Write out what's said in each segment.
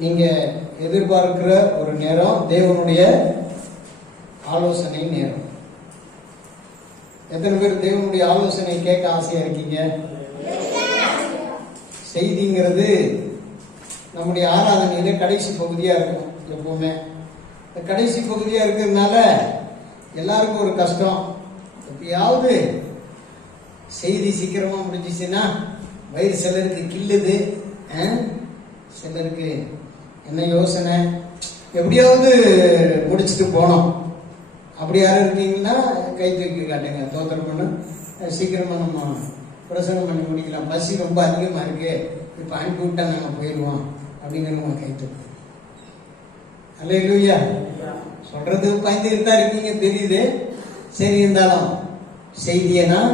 நீங்க எதிர்பார்க்கிற ஒரு நேரம் தேவனுடைய ஆலோசனை நேரம். எத்தனை பேர் தேவனுடைய ஆலோசனை கேட்க ஆசையா இருக்கீங்க? செய்திங்கிறது நம்முடைய ஆராதனையில கடைசி பகுதியா இருக்கும் எப்பவுமே. இந்த கடைசி பகுதியா இருக்கிறதுனால எல்லாருக்கும் ஒரு கஷ்டம். எப்பயாவது செய்தி சீக்கிரமா முடிஞ்சிச்சுன்னா வயிறு சிலருக்கு கில்லுது சிலருக்கு என்ன யோசனை? எப்படியாவது முடிச்சுட்டு போனோம் அப்படி யாரும் இருக்கீங்கன்னா கை தூக்கி காட்டுங்க. தோத்திரம் பண்ணு. சீக்கிரமாக நம்ம பிரசங்கம் பண்ணி முடிக்கலாம். பசி ரொம்ப அதிகமாக இருக்கு. இப்போ அனுப்பி விட்டா நாங்கள் போயிடுவோம். அப்படிங்கிறவங்க கை தூக்கு. அல்ல சொல்றது பயந்துட்டு தான் இருக்கீங்க தெரியுது. சரி இருந்தாலும் செய்தியை நான்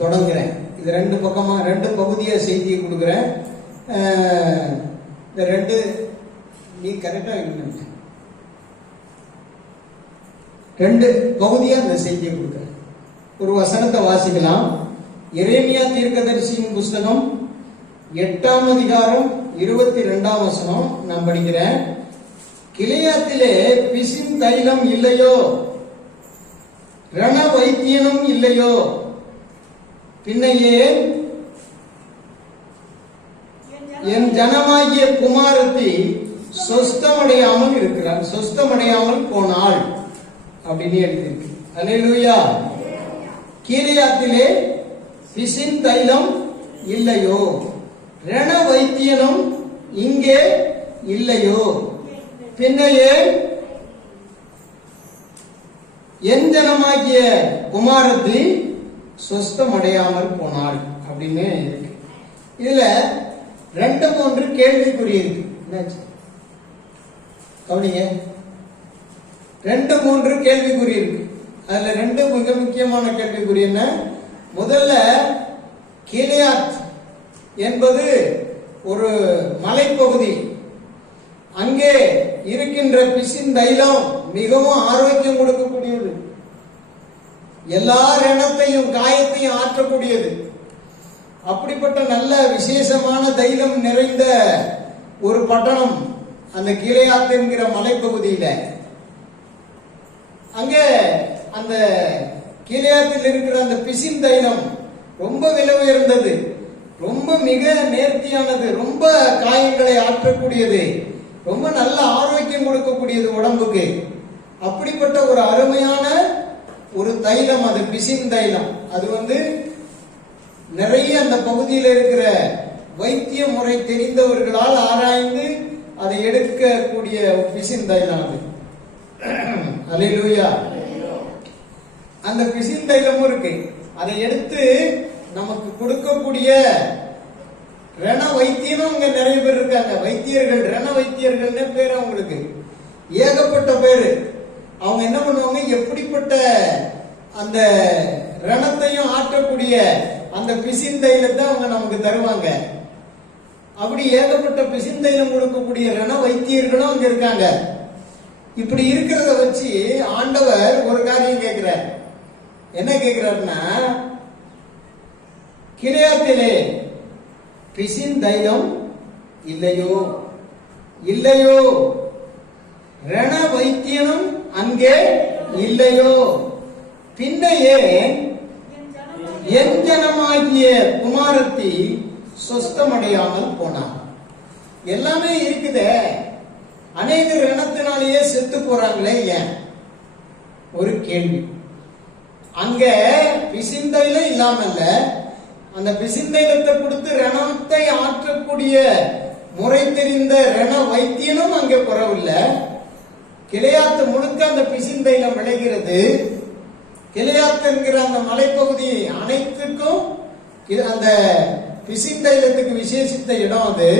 தொடங்குறேன். இது ரெண்டு பக்கமாக ரெண்டு பகுதியாக செய்தியை கொடுக்குறேன். இந்த ரெண்டு நீ கரெக்டாக இருக்கணும் ரெண்டு பகுதியாக இந்த செய்தியை கொடுக்குறேன். ஒரு வசனத்தை வாசிக்கலாம். எரேமியா தீர்க்கதரிசியின் புஸ்தகம் எட்டாம் அதிகாரம் இருபத்தி ரெண்டாம் வசனம் நான் படிக்கிறேன். கிளையாத்திலே பிசின் தைலம் இல்லையோ? ரண வைத்தியனும் இல்லையோ? பின்னையே என் ஜனமாகிய குமாரத்தி சொஸ்தமடையாமல் இருக்கிறார் சொஸ்தமடையாமல் போனாள். அப்படின்னு எழுதியிருக்கு. அல்லேலூயா கீரியாத்திலே பிசின் தைலம் இல்லையோ? ரண வைத்தியனும் இங்கே இல்லையோ? பின்னையே என் ஜனமாகிய குமாரத்தி சொஸ்தமடையாமல் போனாள் அப்படின்னு இருக்கு. இதுல ரெண்டும் மூன்று கேள்விக்குறி இருக்கு என்னாச்சு? கவனிங்க. ரெண்டு மூன்று கேள்விக்குறி இருக்கு அதுல ரெண்டு மிக முக்கியமான கேள்விக்குறி என்ன? முதல்ல கிளியாத் என்பது ஒரு மலைப்பகுதி. அங்கே இருக்கின்ற பிசின் தைலம் மிகவும் ஆரோக்கியம் கொடுக்கக்கூடியது. எல்லா ரணத்தையும் காயத்தையும் ஆற்றக்கூடியது. அப்படிப்பட்ட நல்ல விசேஷமான தைலம் நிறைந்த ஒரு பட்டணம் அந்த கீழையாத்து என்கிற மலைப்பகுதியில. அங்க அந்த கீழையாத்தில் இருக்கிற அந்த பிசின் தைலம் ரொம்ப விலை உயர்ந்தது. ரொம்ப மிக நேர்த்தியானது. ரொம்ப காயங்களை ஆற்றக்கூடியது. ரொம்ப நல்ல ஆரோக்கியம் கொடுக்கக்கூடியது உடம்புக்கு. அப்படிப்பட்ட ஒரு அருமையான ஒரு தைலம் அது பிசின் தைலம். அது வந்து நிறைய அந்த பகுதியில் இருக்கிற வைத்திய முறை தெரிந்தவர்களால் ஆராய்ந்து அதை எடுக்கக்கூடிய பிசின் தைலம் அது. அந்த பிசின் தைலமும் இருக்கு. அதை எடுத்து நமக்கு கொடுக்கக்கூடிய ரண வைத்தியனும் இங்க நிறைய பேர் இருக்காங்க. வைத்தியர்கள் ரண வைத்தியர்கள்னு பேர் அவங்களுக்கு. ஏகப்பட்ட பேர். அவங்க என்ன பண்ணுவாங்க? எப்படிப்பட்ட அந்த ரணத்தையும் ஆற்றக்கூடிய அந்த பிசின் அவங்க நமக்கு தருவாங்க. அப்படி ஏகப்பட்ட பிசின் கொடுக்கக்கூடிய ரண வைத்தியர்களும் அங்க இருக்காங்க. இப்படி இருக்கிறத வச்சு ஆண்டவர் ஒரு காரியம் கேட்கிறார் என்ன கேட்கிறாருன்னா கிளையாத்திலே பிசிந்தைலம் இல்லையோ? இல்லையோ? ரண வைத்தியனும் அங்கே இல்லையோ? பின்னையே என் ஜனமாகிய குமாரத்தி சொஸ்தமடையாமல் போனான். எல்லாமே இருக்குதே. அநேக ரணத்தினாலேயே செத்து போறாங்களே ஏன்? ஒரு கேள்வி. அங்க பிசிந்தையில இல்லாமல்ல அந்த பிசிந்தைலத்தை கொடுத்து ரணத்தை ஆற்றக்கூடிய முறை தெரிந்த ரண வைத்தியனும் அங்கே குறவில்லை கிளையாத்து முழுக்க அந்த பிசிந்தைலம் விளைகிறது. கிளையாத்து என்கிற அந்த மலைப்பகுதி அனைத்துக்கும் இது அந்த பிசிந்தைலத்துக்கு விசேஷித்த இடம் அது.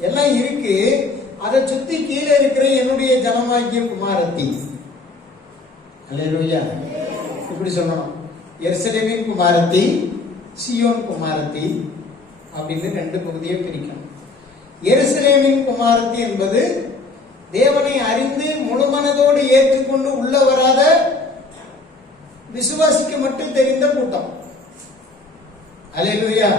எல்லாம் இருக்கு. அதை சுத்தி கீழே இருக்கிற என்னுடைய ஜனமாகிய குமாரத்தி. இப்படி சொல்லணும். எருசலேமின் குமாரத்தி சியோன் குமாரத்தி அப்படின்னு ரெண்டு பகுதியை பிரிக்கணும். எருசலேமின் குமாரத்தி என்பது தேவனை அறிந்து முழுமனதோடு ஏற்றுக்கொண்டு உள்ள வராத விசுவாசிக்கு மட்டும் தெரிந்த கூட்டம். அலையிலுயா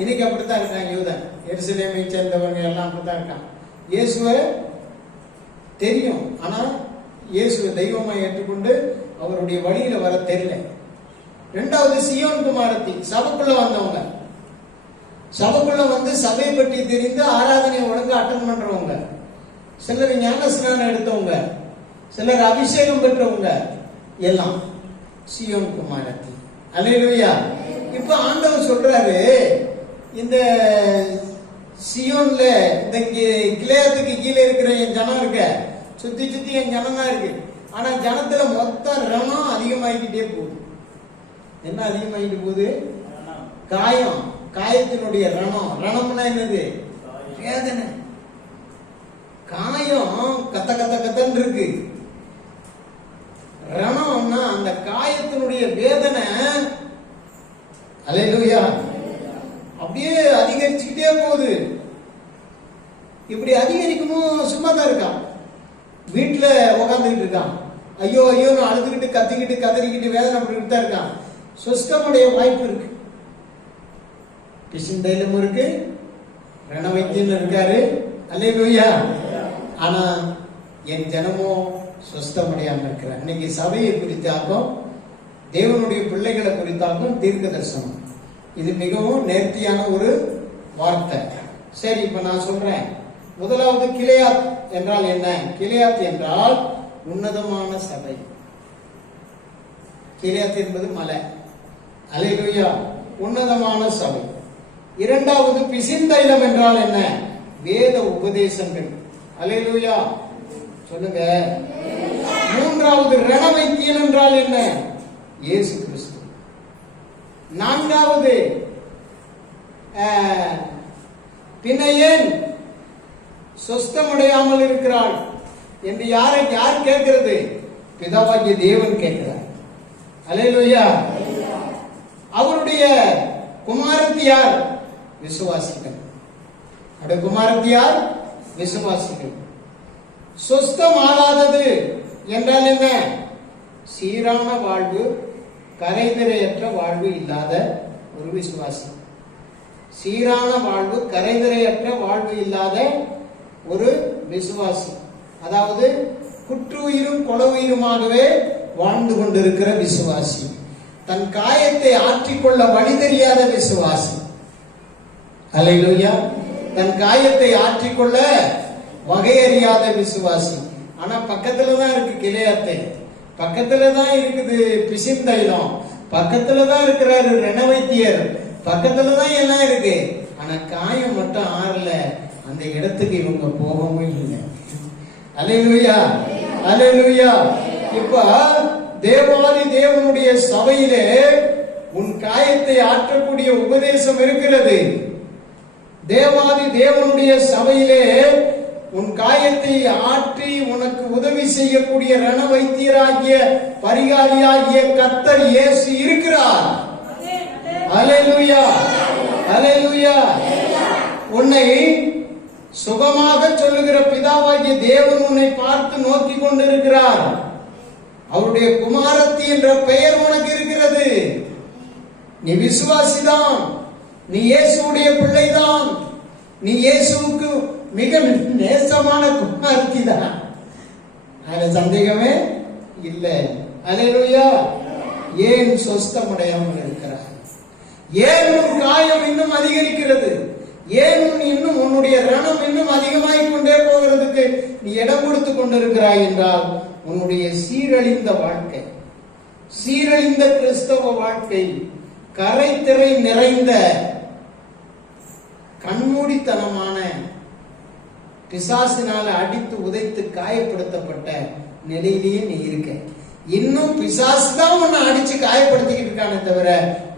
இன்னைக்கு அப்படித்தான் இருக்காங்க யூதன். எருசலேமை சேர்ந்தவங்க எல்லாம் அப்படித்தான் இருக்கான் இயேசுவை தெரியும். ஆனா இயேசுவை தெய்வமாக ஏற்றுக்கொண்டு அவருடைய வழியில வர தெரியல. ரெண்டாவது சியோன் குமாரத்தி சபைக்குள்ள வந்தவங்க. சபைக்குள்ள வந்து சபை பற்றி தெரிந்து ஆராதனை ஒழுங்கு அட்டன் பண்றவங்க. சிலர் ஞான ஸ்நானம் எடுத்தவங்க. சிலர் அபிஷேகம் பெற்றவங்க. எல்லாம் சியோன் குமாரத்தி. அலையிலுயா இப்ப ஆண்டவர் சொல்றாரு இந்த சியோன்ல இந்த கி- கிளையத்துக்கு கீழே இருக்கிற என் ஜனம் இருக்க. சுத்தி சுத்தி என் ஜனம் தான் இருக்கு. ஆனா ஜனத்துல மொத்த ரணம் அதிகமாகிக்கிட்டே போகுது. என்ன அதிகமாகிட்டு போகுது? காயம். காயத்தினுடைய ரணம். ரணம்னா என்னது? வேதனை. காயம் கத்த கத்த கத்தன்னு இருக்கு. ரணம்னா அந்த காயத்தினுடைய வேதனை அலையிலுயா. அப்படியே அதிகரிச்சுக்கிட்டே போகுது. இப்படி அதிகரிக்குமோ சும்மா தான் இருக்கான். வீட்டில் உக்காந்துக்கிட்டு இருக்கான். ஐயோ ஐயோன்னு அழுதுகிட்டு கத்திக்கிட்டு கதறிக்கிட்டு வேதனைப்பட்டுக்கிட்டு தான் இருக்கான். சுஸ்கமுடைய வாய்ப்பு இருக்கு. பிசின் தைலம் இருக்கு. ரணவைத்தியம் இருக்காரு. அல்லேலூயா ஆனா என் ஜனமோ சுஸ்தமடையாம இருக்கிறார் இன்னைக்கு சபையை குறித்தாக்கும் தேவனுடைய பிள்ளைகளை குறித்தாக்கும் தீர்க்க தரிசனம். இது மிகவும் நேர்த்தியான ஒரு வார்த்தை. சரி இப்ப நான் சொல்றேன். முதலாவது கிளையாத் என்றால் என்ன? கிளையாத் என்றால் உன்னதமான சபை. கிளையாத் என்பது மலை. அலைலுயா உன்னதமான சபை. இரண்டாவது பிசிந்தைலம் என்றால் என்ன? வேத உபதேசங்கள். அலைலுயா சொல்லுங்க. மூன்றாவது ரணவைத்தியன் என்றால் என்ன? இயேசு கிறிஸ்து. நான்காவது ஆஹ், பின்ன ஏன் சொஸ்தமடையாமல் இருக்கிறாள் என்று யாரை யார் கேட்கிறது? பிதாவாகிய தேவன் கேட்கிறார். அலையிலுயா அவருடைய குமாரத்தியார் விசுவாசிகள். அவருடைய குமாரத்தியார் விசுவாசிகள். சொஸ்தம் ஆகாதது என்றால் என்ன? சீரான வாழ்வு கரைதிரையற்ற வாழ்வு இல்லாத ஒரு விசுவாசி. சீரான வாழ்வு கரைதிரையற்ற வாழ்வு இல்லாத ஒரு விசுவாசி. அதாவது குற்றுயிரும் கொலவுயிருமாகவே வாழ்ந்து கொண்டிருக்கிற விசுவாசி. தன் காயத்தை ஆற்றிக்கொள்ள வழி தெரியாத விசுவாசி. அலையிலோயா தன் காயத்தை ஆற்றிக்கொள்ள வகையறியாத விசுவாசி. ஆனா பக்கத்துல தான் இருக்கு கிளையாத்தை பக்கத்துல தான் இருக்குது பிசிந்தைலம் பக்கத்துல தான் இருக்கிறாரு ரணவைத்தியர். பக்கத்துல தான் எல்லாம் இருக்கு. ஆனா காயம் மட்டும் ஆறல. அந்த இடத்துக்கு இவங்க போகவும் இல்லை அலையலுயா அலையலுயா இப்ப தேவாதி தேவனுடைய சபையிலே உன் காயத்தை ஆற்றக்கூடிய உபதேசம் இருக்கிறது. தேவாதி தேவனுடைய சபையிலே உன் காயத்தை ஆற்றி உனக்கு உதவி செய்யக்கூடிய ரண வைத்தியராகிய பரிகாரியாகிய கத்தர் இயேசு இருக்கிறார். அலையலுயா அலையலுயா உன்னை சுகமாக சொல்லுகிற பிதாவாகிய தேவன் உன்னை பார்த்து நோக்கி கொண்டிருக்கிறார். அவருடைய குமாரத்தி என்ற பெயர் உனக்கு இருக்கிறது. நீ விசுவாசிதான். நீ இயேசுடைய பிள்ளைதான். நீ இயேசுவுக்கு மிக நேசமான குமாரத்தி தான். அதுல சந்தேகமே இல்லை. அலையா ஏன் சொஸ்தமடையாமல் இருக்கிறார் ஏன் உன் காயம் இன்னும் அதிகரிக்கிறது? ஏன் உன் இன்னும் உன்னுடைய ரணம் இன்னும் அதிகமாகிக் கொண்டே போகிறதுக்கு நீ இடம் கொடுத்து கொண்டிருக்கிறாய் என்றால் உன்னுடைய சீரழிந்த வாழ்க்கை சீரழிந்த கிறிஸ்தவ வாழ்க்கை கரைத்திரை நிறைந்த கண்மூடித்தனமான பிசாசினால அடித்து உதைத்து காயப்படுத்தப்பட்ட நிலையிலேயே நீ இருக்க. இன்னும் பிசாசு தான் உன்னை அடிச்சு காயப்படுத்திக்கிட்டு இருக்கானே தவிர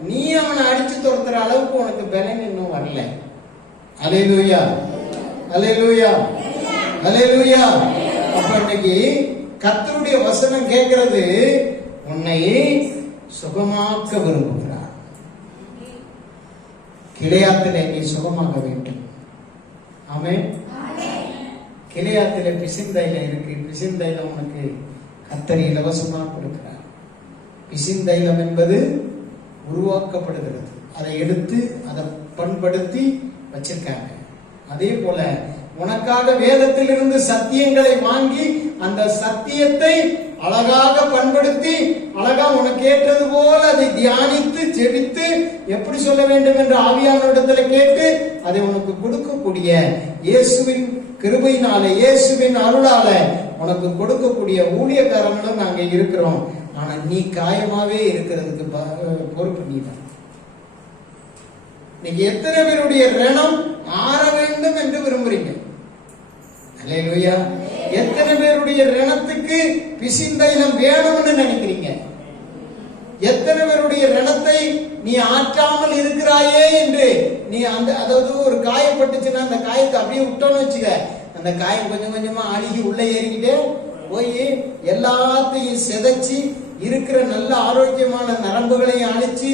நீ அவனை அடிச்சு துரத்துற அளவுக்கு உனக்கு பலன் இன்னும் வரல. அலையலூயா அலையலூயா அலையலூயா அப்ப இன்னைக்கு கத்தருடைய வசனம் கேட்கிறது உன்னை சுகமாக்க விரும்புகிறார். கிளையாத்திலே நீ சுகமாக வேண்டும் ஆமென். கிளையாத்திலே பிசிந்தைல இருக்கு. பிசிந்தைலம் உனக்கு கத்தரி இலவசமாக கொடுக்கிறார். பிசிந்தைலம் என்பது உருவாக்கப்படுகிறது. அதை எடுத்து அதை பண்படுத்தி வச்சிருக்காங்க. அதே போல உனக்காக வேதத்திலிருந்து சத்தியங்களை வாங்கி அந்த சத்தியத்தை அழகாக பண்படுத்தி அழகா உனக்கு ஏற்றது போல அதை தியானித்து ஜெபித்து எப்படி சொல்ல வேண்டும் என்று ஆவியானவரிடத்துல கேட்டு அதை உனக்கு கொடுக்கக்கூடிய இயேசுவின் கிருபையினால இயேசுவின் அருளால உனக்கு கொடுக்கக்கூடிய ஊழியக்காரங்களும் நாங்க இருக்கிறோம். ஆனா நீ காயமாவே இருக்கிறதுக்கு ப- பொறுப்பு நீதான். இன்னைக்கு எத்தனை பேருடைய ரணம் மாற வேண்டும் என்று விரும்புறீங்க? அல்லேலூயா. எத்தனை பேருடைய ரணத்துக்கு பிசிந்தைலம் வேணும்னு நினைக்கிறீங்க? எத்தனை பேருடைய ரணத்தை நீ ஆற்றாமல் இருக்கிறாயே என்று நீ அந்த அதாவது ஒரு காயப்பட்டுச்சுன்னா அந்த காயத்தை அப்படியே விட்டோன்னு வச்சுக்க. அந்த காயம் கொஞ்சம் கொஞ்சமா அழுகி உள்ள ஏறிக்கிட்டே போய் எல்லாத்தையும் செதைச்சு இருக்கிற நல்ல ஆரோக்கியமான நரம்புகளையும் அழிச்சு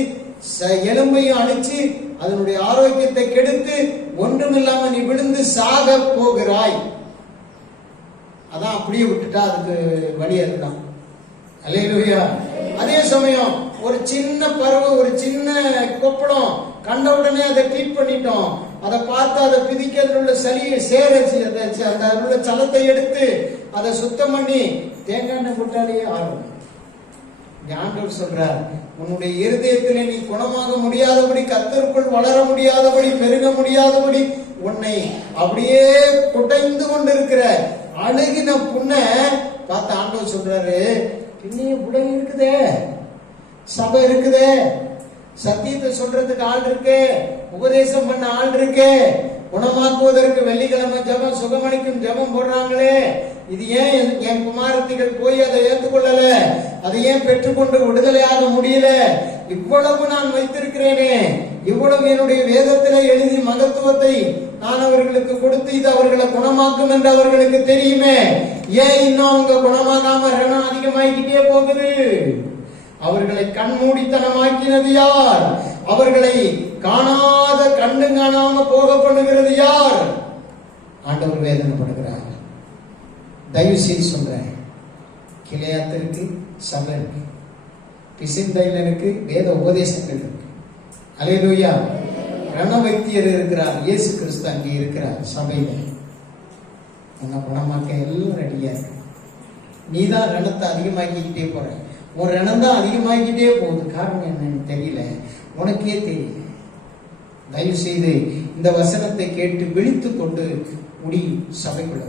ச- எலும்பையும் அழிச்சு அதனுடைய ஆரோக்கியத்தை கெடுத்து ஒன்றுமில்லாம நீ விழுந்து சாக போகிறாய். அதான் அப்படியே விட்டுட்டா அதுக்கு வழி அதுதான். அல்லேலூயா அதே சமயம் ஒரு சின்ன பறவை ஒரு சின்ன கொப்பளம் கண்ட உடனே அதை ட்ரீட் பண்ணிட்டோம். அதை பார்த்து அதை பிதிக்க அதில் உள்ள சளியை சேரச்சு அதை அந்த உள்ள சலத்தை எடுத்து அதை சுத்தம் பண்ணி தேங்காய் எண்ணெய் போட்டாலே ஆகும் இங்க ஆண்டவர் சொல்றார் உன்னுடைய இருதயத்திலே நீ குணமாக முடியாதபடி கத்தருக்குள் வளர முடியாதபடி பெருக முடியாதபடி உன்னை அப்படியே குடைந்து கொண்டிருக்கிற அழுகின புண்ணை பார்த்து ஆண்டவர் சொல்றாரு இன்னும் உடல் இருக்குதே சபை இருக்குதே சத்தியத்தை சொல்றதுக்கு ஆள் இருக்கு உபதேசம் பண்ண ஆள் இருக்கு குணமாக்குவதற்கு வெள்ளிக்கிழமை ஜெபம் சுகமணிக்கும் ஜெபம் போடுறாங்களே. இது ஏன் என்- என் குமாரத்திகள் போய் அதை ஏற்றுக்கொள்ளல? அதை ஏன் பெற்றுக்கொண்டு விடுதலையாக முடியல? இவ்வளவு நான் வைத்திருக்கிறேனே. இவ்வளவு என்னுடைய வேதத்திலே எழுதி மகத்துவத்தை நான் அவர்களுக்கு கொடுத்து இது அவர்களை குணமாக்கும் என்று அவர்களுக்கு தெரியுமே. ஏன் இன்னும் அவங்க குணமாகாம ரணம் அதிகமாகிக்கிட்டே போகுது? அவர்களை கண்மூடித்தனமாக்கினது யார்? அவர்களை காணாத கண்டு காணாம போக பண்ணுகிறது யார்? ஆண்டவர் வேதனைப்படுகிறார். தயவு செய்து சொல்றேன். கிளையாத்திற்கு சபை இருக்கு. பிசிந்தைலனுக்கு வேத உபதேசங்கள் இருக்கு. அலையிலூயா ரண வைத்தியர் இருக்கிறார். இயேசு கிறிஸ்து அங்கே இருக்கிறார் சபையில. உன்னை குணமாக்க எல்லாம் ரெடியா இருக்கு. நீ தான் ரணத்தை அதிகமாக்கிக்கிட்டே போற. ஒரு இடம் தான் அதிகமாகிக்கிட்டே போகுது. காரணம் என்னன்னு தெரியல. உனக்கே தெரியல. தயவு செய்து இந்த வசனத்தை கேட்டு விழித்து கொண்டு முடி சபைக்குள்ள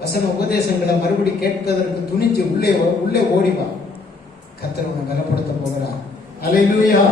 வசன உபதேசங்களை மறுபடி கேட்பதற்கு துணிஞ்சு உள்ளே உள்ளே ஓடிவா கத்தர் உன்னை பலப்படுத்த போகிறார். அலையிலூயா